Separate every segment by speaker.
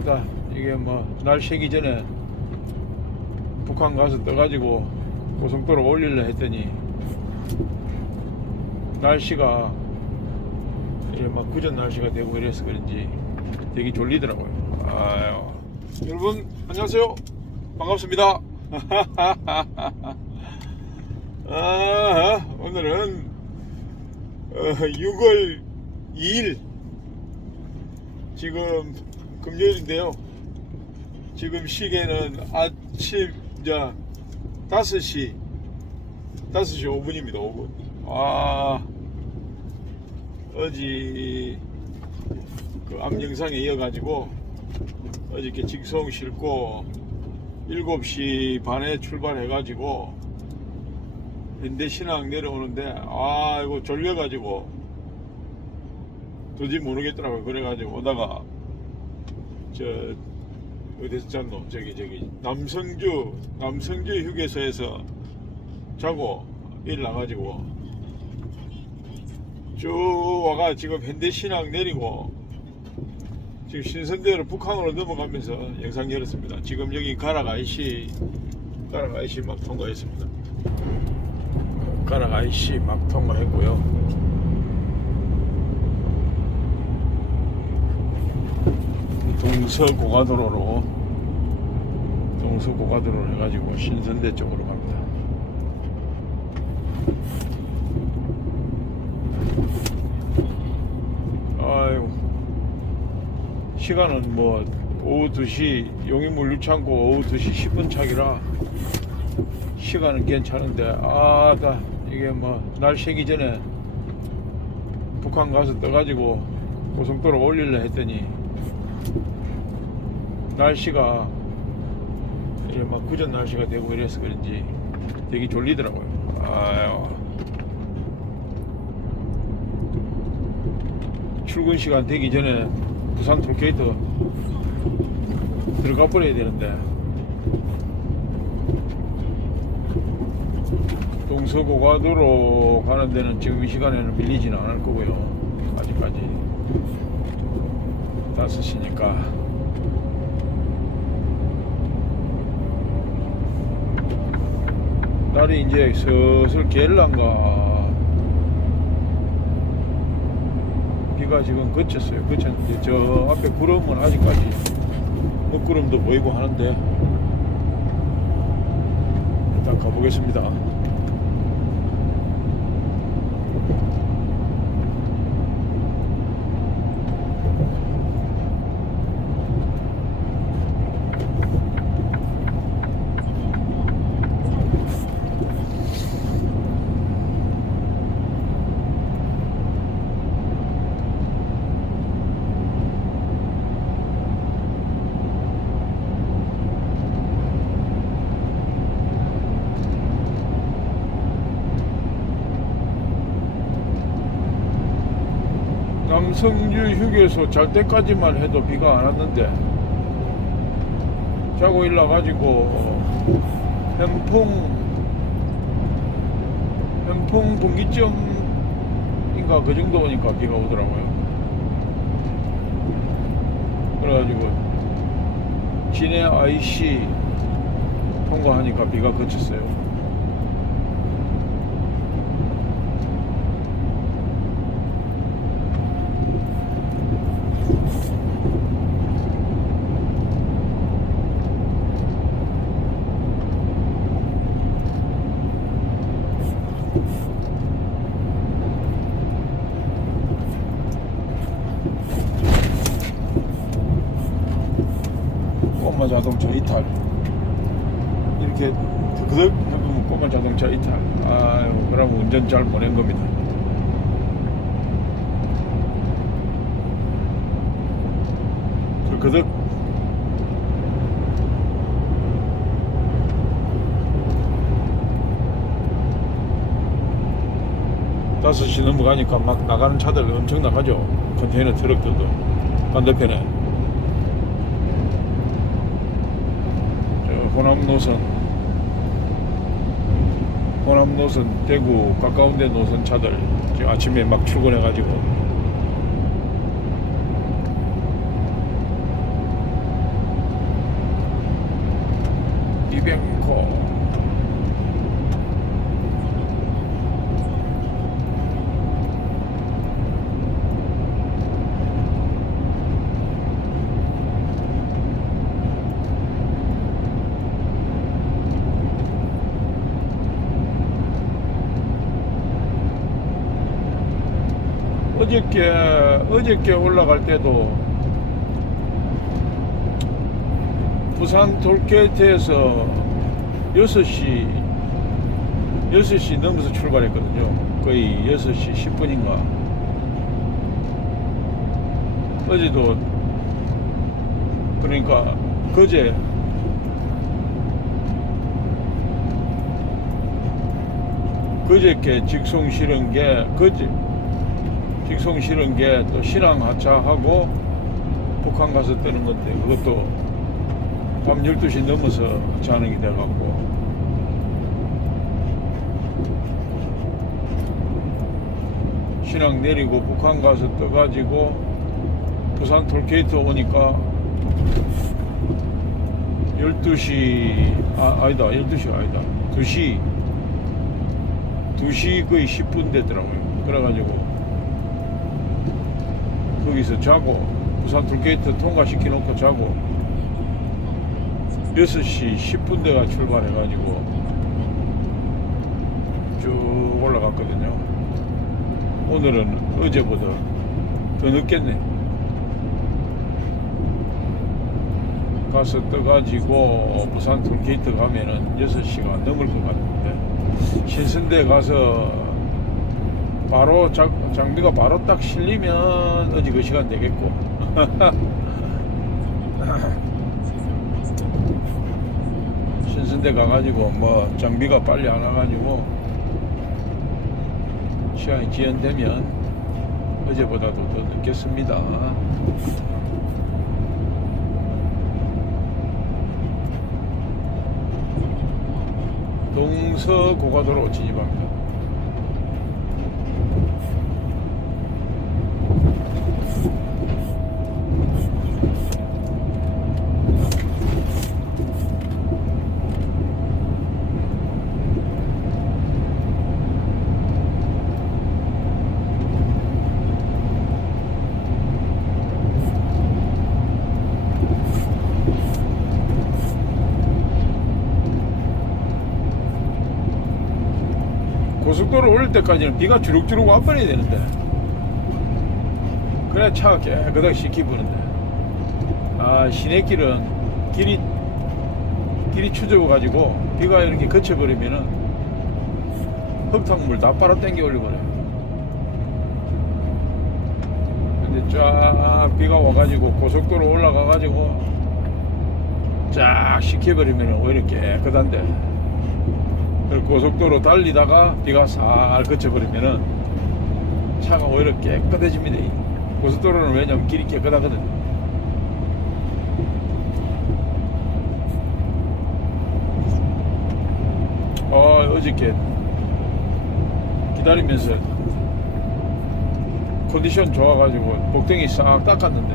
Speaker 1: 아다 이게 뭐 날 새기 전에 북한 가서 떠가지고 고속도로 올리려 했더니 날씨가 이게 막 구전 날씨가 되고 이래서 그런지 되게 졸리더라고요. 아유. 여러분 안녕하세요. 반갑습니다. 아, 오늘은 어, 6월 2일 지금 금요일인데요. 지금 시계는 아침 자 5시 5시 5분입니다. 5분. 아 어제 그앞 영상에 이어가지고 어저께 직송 싣고 7시 반에 출발해가지고 현대신항 내려오는데 아 이거 졸려가지고 도저히 모르겠더라고요 그래가지고 오다가 저 어디서 잤노 저기 저기 남성주 남성주 휴게소에서 자고 일 나가지고 쭉 와가 지금 현대신항 내리고 지금 신선대로 북한으로 넘어가면서 영상 열었습니다. 지금 여기 가락 IC 가락 IC 막 통과했습니다. 가락 IC 막 통과했고요 동서 고가도로로 동서 고가도로로 해가지고 신선대 쪽으로 갑니다. 아유 시간은 뭐 오후 2시 용인물 유창고 오후 2시 10분 차기라 시간은 괜찮은데 아나 이게 뭐 날 새기 전에 북한 가서 떠가지고 고속도로 올리려 했더니 날씨가 이게 막 구전 날씨가 되고 이래서 그런지 되게 졸리더라고요. 아유. 출근 시간 되기 전에 부산 톨게이트 들어가 버려야 되는데 동서고가도로 가는 데는 지금 이 시간에는 밀리지는 않을 거고요. 아직까지 5시니까. 날이 이제 슬슬 게을란가. 비가 지금 그쳤어요. 그쳤는데 저 앞에 구름은 아직까지 먹구름도 보이고 하는데. 일단 가보겠습니다 남 성주 휴게소 잘 때까지만 해도 비가 안 왔는데 자고 일어나 가지고 현풍 현풍 분기점인가 그 정도 오니까 비가 오더라고요. 그래가지고 진해 IC 통과하니까 비가 그쳤어요. 꼬마 자동차 이탈. 이렇게 그득 해보면 꼬마 자동차 이탈. 아유 그럼 운전 잘 보낸 겁니다. 그득. 다섯 시 넘어가니까 막 나가는 차들 엄청 나가죠. 컨테이너 트럭들도. 반대편에 저 호남 노선 호남 노선 대구 가까운 데 노선 차들 아침에 막 출근해 가지고 어저께 어저께 올라갈 때도 부산 톨게이트에서 6시 6시 넘어서 출발했거든요. 거의 6시 10분인가. 어제도 그러니까 그제 그저께 직송 실은 게 그제 직송 실은 게또 신앙 하차하고 북한 가서 뜨는 건데 그것도 밤 12시 넘어서 자는 게 돼갖고. 신앙 내리고 북한 가서 떠가지고 부산 톨게이트 오니까 12시 아, 아니다. 12시가 아니다. 2시. 2시 거의 10분 되더라고요. 그래가지고 거기서 자고 부산 톨게이트 통과시켜 놓고 자고 6시 10분 대가 출발해가지고 쭉 올라갔거든요. 오늘은 어제보다 더 늦겠네. 가서 떠가지고 부산 톨게이트 가면은 6시가 넘을 것 같은데 신선대 가서 바로 장, 장비가 바로 딱 실리면 어디 그 시간 되겠고 신선대 가가지고 뭐 장비가 빨리 안 와가지고 시간이 지연되면 어제보다도 더 늦겠습니다. 동서 고가도로 진입합니다. 고속도로 올릴 때까지는 비가 주룩주룩 와버려야 되는데. 그래야 차가 깨끗하게 시키부는데. 아 시내길은 길이 길이 추적어 가지고 비가 이렇게 거쳐버리면은 흙탕물 다 빨아 당겨 올려버려요 근데 쫙 비가 와가지고 고속도로 올라가가지고 쫙 시켜버리면 오히려 깨끗한데. 그 고속도로 달리다가 비가 살 그쳐버리면은 차가 오히려 깨끗해집니다. 이 고속도로는 왜냐면 길이 깨끗하거든. 어, 어저께 기다리면서 컨디션 좋아가지고 복덩이 싹 닦았는데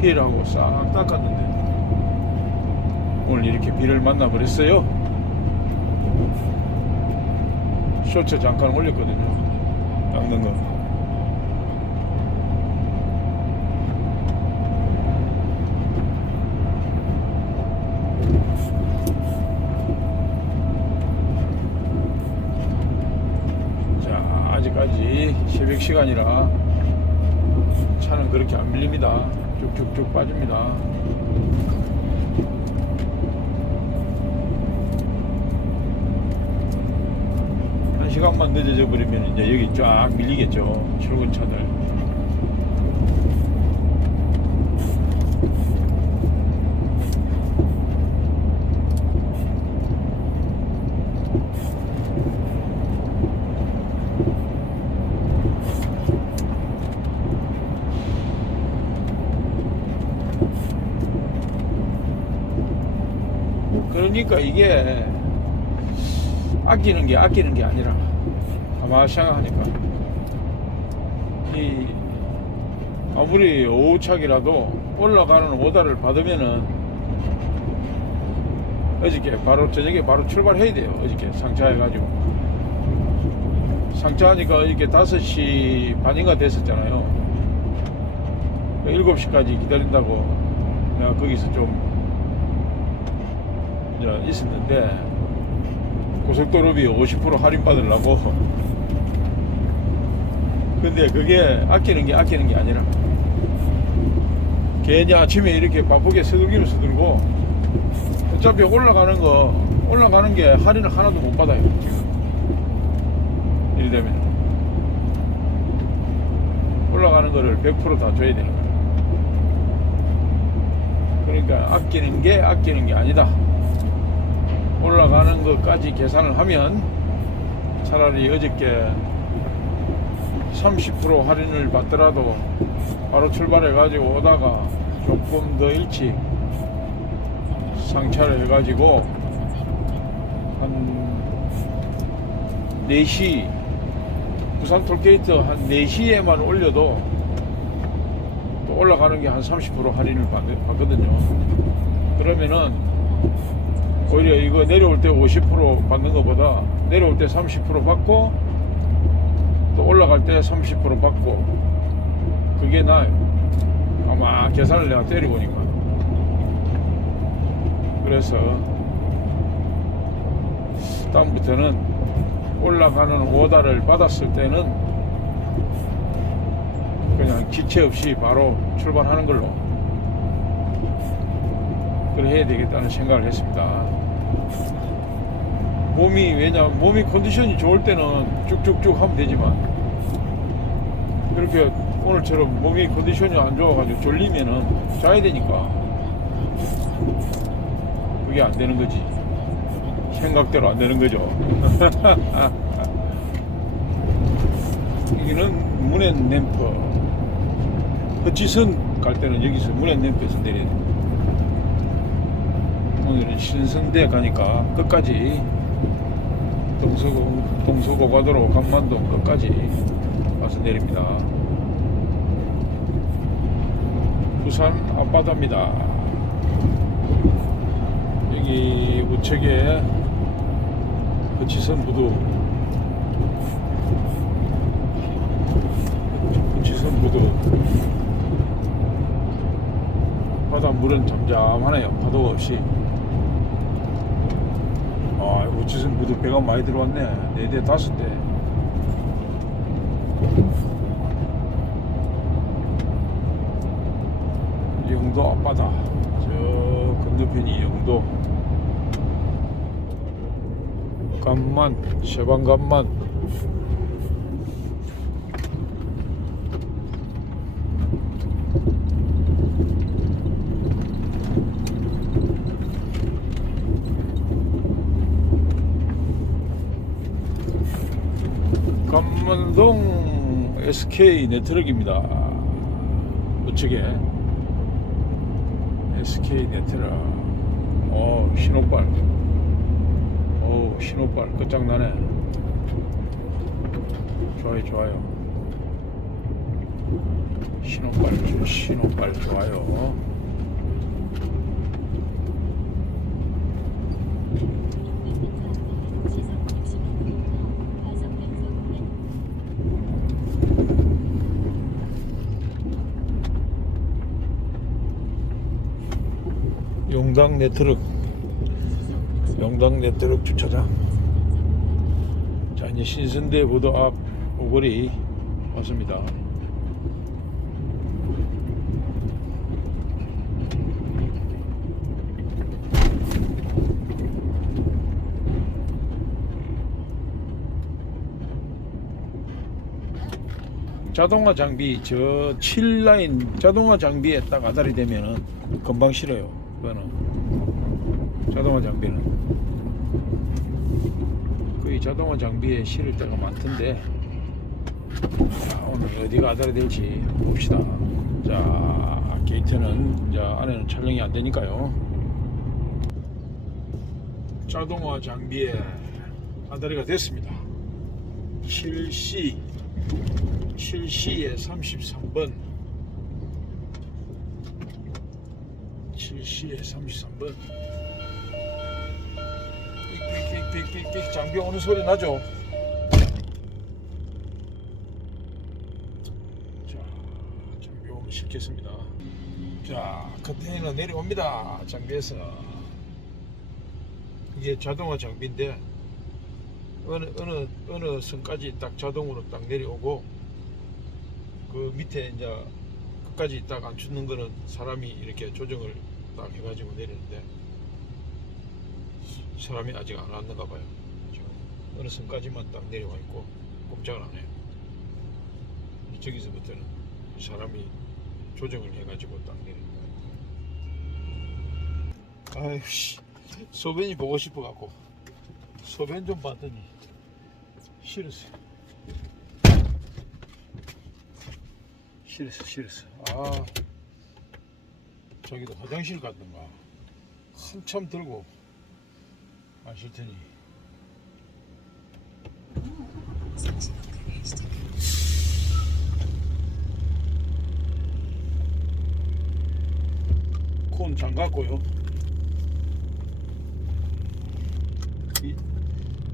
Speaker 1: 휠하고 싹 닦았는데 오늘 이렇게 비를 만나버렸어요. 쇼츠 잠깐 올렸거든요. 닦는 거. 자, 아직까지 새벽 시간이라 차는 그렇게 안 밀립니다. 쭉쭉쭉 빠집니다. 시간만 늦어져 버리면 이제 여기 쫙 밀리겠죠. 출근 차들. 그러니까 이게 아끼는 게 아끼는 게 아니라 가만히 생각하니까 이 아무리 오후착이라도 올라가는 오다를 받으면은 어저께 바로 저녁에 바로 출발해야 돼요. 어저께 상차해가지고. 상차하니까 어저께 5시 반인가 됐었잖아요. 7시까지 기다린다고 내가 거기서 좀 있었는데 고속도로비 50% 할인 받으려고 근데 그게 아끼는 게 아끼는 게 아니라 괜히 아침에 이렇게 바쁘게 서둘기는 서둘고 어차피 올라가는 거 올라가는 게 할인을 하나도 못 받아요 지금. 이리 되면. 올라가는 거를 100%다 줘야 되는 거야 그러니까 아끼는 게 아끼는 게 아니다. 올라가는 것까지 계산을 하면 차라리 어저께 30% 할인을 받더라도 바로 출발해 가지고 오다가 조금 더 일찍 상차를 해 가지고 한 4시 부산 톨게이트 한 4시에만 올려도 또 올라가는 게 한 30% 할인을 받, 받거든요. 그러면은 오히려 이거 내려올 때 50% 받는 것보다 내려올 때 30% 받고 또 올라갈 때 30% 받고 그게 나아요 아마 계산을 내가 때려보니까 그래서 다음부터는 올라가는 오다를 받았을 때는 그냥 지체 없이 바로 출발하는 걸로 그래 해야 되겠다는 생각을 했습니다. 몸이 왜냐 몸이 컨디션이 좋을 때는 쭉쭉쭉 하면 되지만 그렇게 오늘처럼 몸이 컨디션이 안 좋아가지고 졸리면은 자야 되니까 그게 안 되는 거지. 생각대로 안 되는 거죠. 여기는 문앤 램프. 허치선 갈 때는 여기서 문앤 램프에서 내려야 돼. 오늘은 신선대 가니까 끝까지 동서고, 동서고가도로 강만동 끝까지 와서 내립니다. 부산 앞바다입니다. 여기 우측에 거치선 부두 거치선 부두 바닷물은 잠잠하네요. 파도 없이 아, 우치선 부두 배가 많이 들어왔네. 네 대, 다섯 대. 영도 앞바다. 저 건너편이 영도. 간만, 세방간만. 감만동 SK 네트워크입니다. 우측에 SK 네트워크. 어 신호발. 어 신호발 끝장나네. 좋아요 좋아요. 신호발 좋- 신호발 좋아요. 용당 네트워크. 용당 네트워크 주차장. 자 이제 신선대 보도 앞 오거리 왔습니다. 자동화 장비 저 7라인 자동화 장비에 딱 아다리 되면은 금방 실어요 그거는. 자동화 장비는. 거의 자동화 장비에 실을 때가 많던데. 자, 오늘 어디가 아다리 될지 봅시다. 자 게이트는 자 안에는 촬영이 안 되니까요. 자동화 장비에 아다리가 됐습니다. 7C 7C에 33번 7C에 33번 삑삑삑 장비 오는 소리 나죠? 자, 장비 오면 싣겠습니다. 자, 컨테이너 내려옵니다. 장비에서. 이게 자동화 장비인데 어느 어느 어느 선까지 딱 자동으로 딱 내려오고 그 밑에 이제 끝까지 딱안 춥는 거는 사람이 이렇게 조정을 딱 해가지고 내리는데 사람이 아직 안 왔는가 봐요. 지금 어느 선까지만 딱 내려와 있고 꼼짝을 안 해요. 저기서부터는 사람이 조정을 해가지고 딱 내리는 거예요. 아유 씨 소변이 보고 싶어 갖고 소변 좀 봤더니 싫었어요. 싫었어 싫었어. 아 저기도 화장실 갔던가 한참 들고 마실 테니. 콘 잠갔고요. 이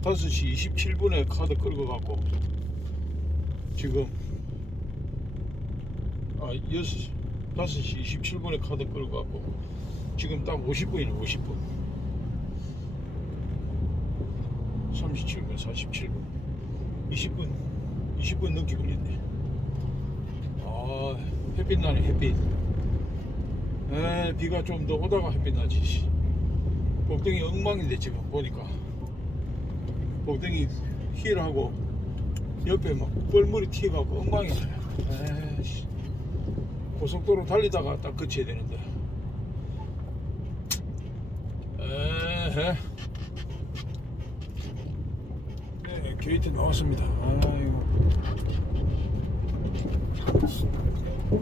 Speaker 1: 5시 27분에 카드 끌고 갔고 지금 아 6시 5시 27분에 카드 끌고 갔고 지금 딱 50분이네 50분. 37분 47분. 20분 20분 넘게 걸렸네. 아 햇빛 나네 햇빛. 에 비가 좀 더 오다가 햇빛 나지 씨. 복덩이 엉망인데 지금 보니까. 복덩이 힐하고 옆에 막 뻘머리 튀어가고 엉망이네. 에이씨 고속도로 달리다가 딱 그쳐야 되는데. 에헤. 네 게이트 나왔습니다. 아이고.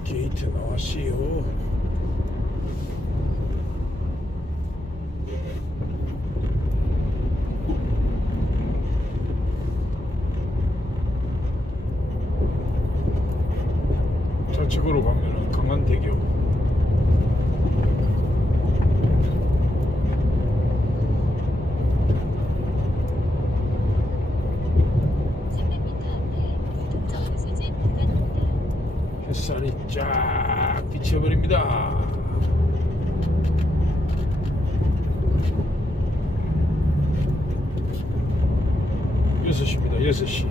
Speaker 1: 게이트 나왔시요 좌측으로 가면은 강안대교 햇살이 쫙 비쳐버립니다 여섯 시입니다 여섯 시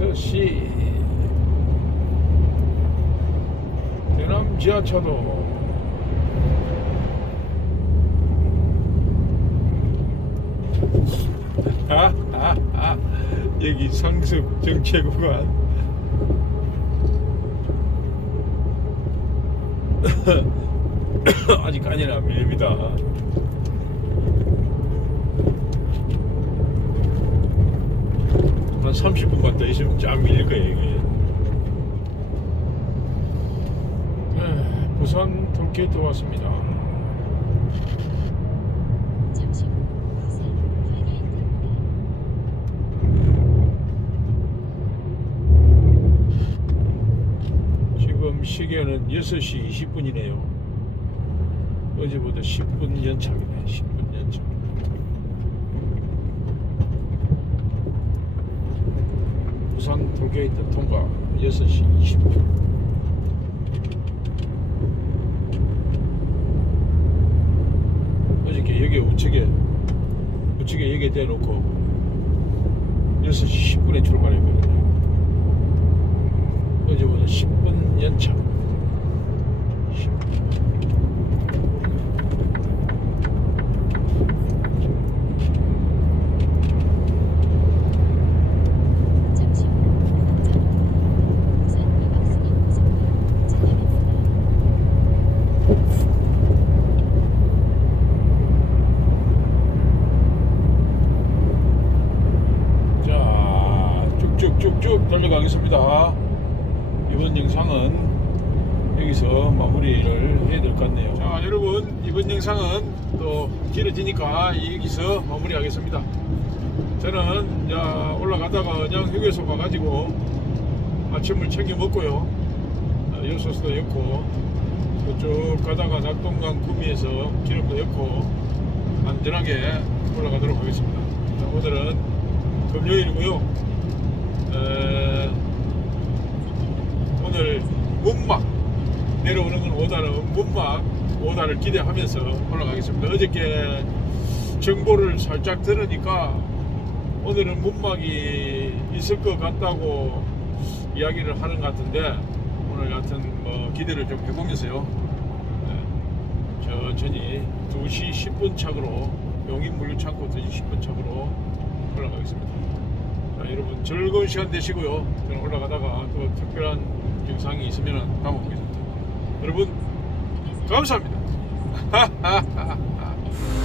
Speaker 1: 여섯 시. 대남 지하차도. 아, 아, 아. 여기 상습 정체 구간 아직 아니라 밀립니다 한 30분만 더 있으면 쫙 밀릴 거예요 이게 네, 부산 돌게이트 왔습니다. 지금 시계는 6시 20분이네요. 어제보다 10분 연착이네. 10분 연착. 부산 돌게이트 통과 6시 20분. 어저께 여기 우측에 우측에 여기 대놓고 6시 10분에 출발했거든요. 어제보다 10분 연착. 10분.
Speaker 2: 잠시 후 부산 부산 이박순이 고속도로 진입입니다.
Speaker 1: 자, 쭉쭉쭉쭉 달려가겠습니다. 이번 영상은 여기서 마무리를 해야 될 것 같네요. 자, 여러분, 이번 영상은 또 길어지니까 여기서 마무리하겠습니다. 저는 올라가다가 그냥 휴게소 가가지고 아침을 챙겨 먹고요. 어, 요소수도 였고, 쭉 가다가 낙동강 구미에서 기름도 넣고 안전하게 올라가도록 하겠습니다. 자, 오늘은 금요일이고요. 에, 오늘 문막 내려오는 건 오다는 문막 오다를 기대하면서 올라가겠습니다. 어저께 정보를 살짝 들으니까 오늘은 문막이 있을 것 같다고 이야기를 하는 것 같은데 오늘 같은 뭐 기대를 좀 해보면서요. 네, 천천히 2시 10분 착으로 용인 물류창고 2시 10분 착으로 올라가겠습니다. 자, 여러분 즐거운 시간 되시고요. 저는 올라가다가 또 특별한 영상이 있으면 담아보겠습니다. 여러분 감사합니다.